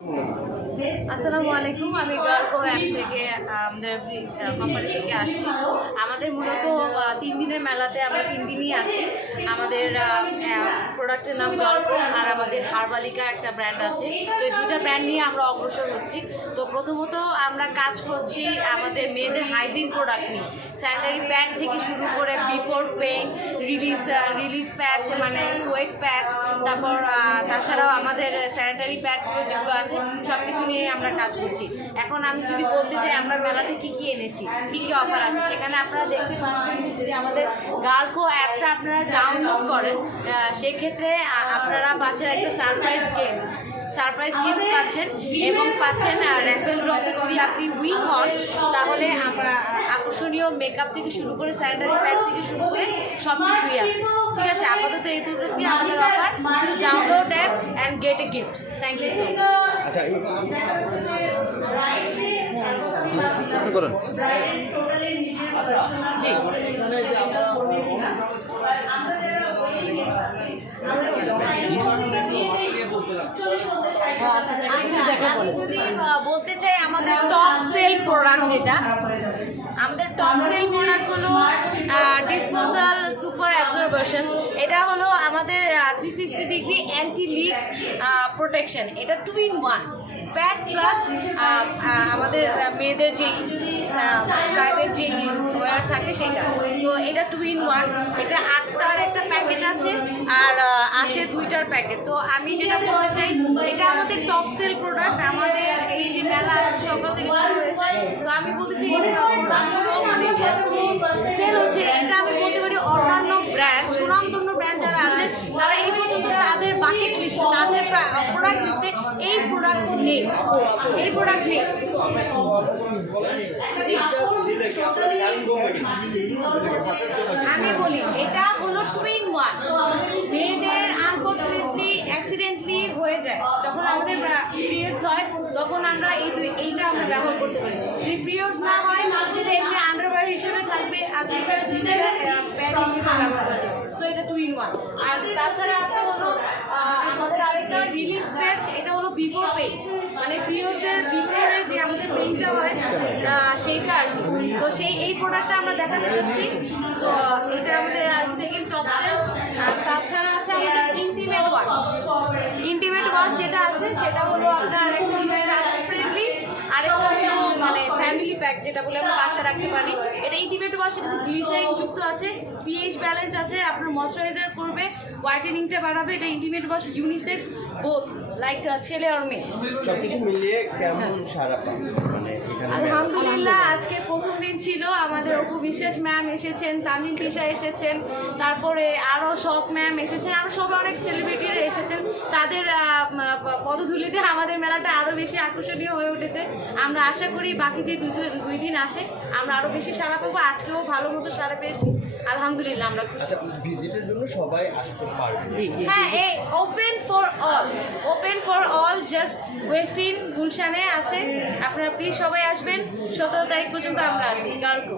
嗯。আসসালামু আলাইকুম, আমি গার্লকো অ্যাপ থেকে আমাদের কোম্পানি থেকে আসছি। আমাদের মূলত তিন দিনের মেলাতে আমরা তিন দিনই আছি। আমাদের প্রোডাক্টের নাম গার্লকো আর আমাদের হারবালিকা একটা ব্র্যান্ড আছে। তো এই দুটা ব্র্যান্ড নিয়ে আমরা অগ্রসর হচ্ছি। তো প্রথমত আমরা কাজ করছি আমাদের মেয়েদের হাইজিন প্রোডাক্ট নিয়ে। স্যানিটারি প্যাড থেকে শুরু করে before pain release release patch মানে সোয়েট প্যাচ তারপর তাছাড়াও আমাদের স্যানিটারি প্যাডগুলো যেগুলো আছে সব কিছু নিয়ে আমরা কাজ করছি। এখন আমি যদি বলতে চাই, আমরা মেলাতে কি কি এনেছি, কি কি অফার আছে, সেখানে আপনারা দেখতে পাচ্ছেন যদি আমাদের গার্লকো অ্যাপটা আপনারা ডাউনলোড করেন সেক্ষেত্রে আপনারা পাচ্ছেন একটা সারপ্রাইজ গিফট সারপ্রাইজ গিফট পাচ্ছেন এবং পাচ্ছেন র্যাফেল ড্রতে যদি আপনি উইন হন, তাহলে আমরা আকর্ষণীয় মেকআপ থেকে শুরু করে স্যানিটারি প্যাড থেকে শুরু করে সব কিছুই আছে। ঠিক আছে আপাতত এই আমাদের অফার শুধু download app and get a gift thank you so much আচ্ছা এই জি। আচ্ছা আমি যদি বলতে চাই আমাদের টপ সেল প্রোডাক্ট যেটা আমাদের টপ সেল প্রোডাক্ট হলো সুপার এটা হলো আমাদের three sixty degree anti leak protection এটা two in one pad plus আমাদের মেয়েদের যেই প্রাইভেট যেই ওয়ার থাকে সেটা তো এটা টু ইন ওয়ান এটা আটটার একটা প্যাকেট আছে আর আছে দুইটার প্যাকেট তো আমি যেটা বলতে চাই, এটা আমাদের টপ সেল প্রোডাক্ট আমাদের এই যে মেলা আছে সকাল থেকে শুরু হয়েছে। তো আমি বলতে চাই তাদের প্রোডাক্ট লিস্টে এই প্রোডাক্ট নেই। এই প্রোডাক্ট নেই। আমি বলি এটা হলো টু ইন ওয়ান মেয়েদের আনফর্চুনেটলি অ্যাক্সিডেন্টলি হয়ে যায়। যখন আমাদের পিরিয়ডস হয় তখন আমরা এই দুই এইটা আমরা ব্যবহার করতে পারি। যদি পিরিয়ডস না হয় সেটা এমনি আন্ডারওয়্যার হিসেবে থাকবে। আর সো এটা টু ইন ওয়ান আর তাছাড়া আছে হলো আমাদের আরেকটা রিলিফ প্যাচ এটা হলো বিফোর পেজ মানে বিফোরে যে আমাদের পেইনটা হয় সেইটা আর কি। তো সেই এই প্রোডাক্টটা আমরা দেখাতে যাচ্ছি। তো এটা আমাদের সেকেন্ড টপ সেল আর তাছাড়া আছে আমাদের ইন্টিমেট ওয়াশ ইন্টিমেট ওয়াশ যেটা আছে সেটা হলো আপনার ফ্রেন্ডলি আরেকটা হলো মানে প্যাক যেটা বলে আমরা বাসা রাখতে পারি। এটা ইটিভেট ওয়াশ এটাতে গ্লিসারিন যুক্ত আছে পিএইচ ব্যালেন্স আছে আপনার ময়শ্চারাইজার করবে হোয়াইটেনিংটা বাড়াবে এটা intimate wash unisex both like ছেলে আর মেয়ে। সবকিছু মিলিয়ে কেমন সারা মানে আলহামদুলিল্লাহ আজকে প্রথম দিন ছিল আমাদের অপু বিশ্বাস ম্যাম এসেছেন তামিম তিশা এসেছেন তারপরে আরও শখ ম্যাম এসেছেন আরও সব অনেক সেলিব্রিটিরা এসেছেন। তাদের পদধূলিতে আমাদের মেলাটা আরও বেশি আকর্ষণীয় হয়ে উঠেছে। আমরা আশা করি বাকি যে দুই দিন- দুই দিন আছে আমরা আরও বেশি সাড়া পাবো। আজকেও ভালো মতো সাড়া পেয়েছি। আলহামদুলিল্লাহ আমরা খুশি। আচ্ছা ভিজিটের জন্য সবাই আসতে পারবে। হ্যাঁ এই open for all open for all just Westin গুলশানে আছে। আপনারা প্লিজ সবাই আসবেন। সতেরো তারিখ পর্যন্ত আমরা আছি। গার্লকো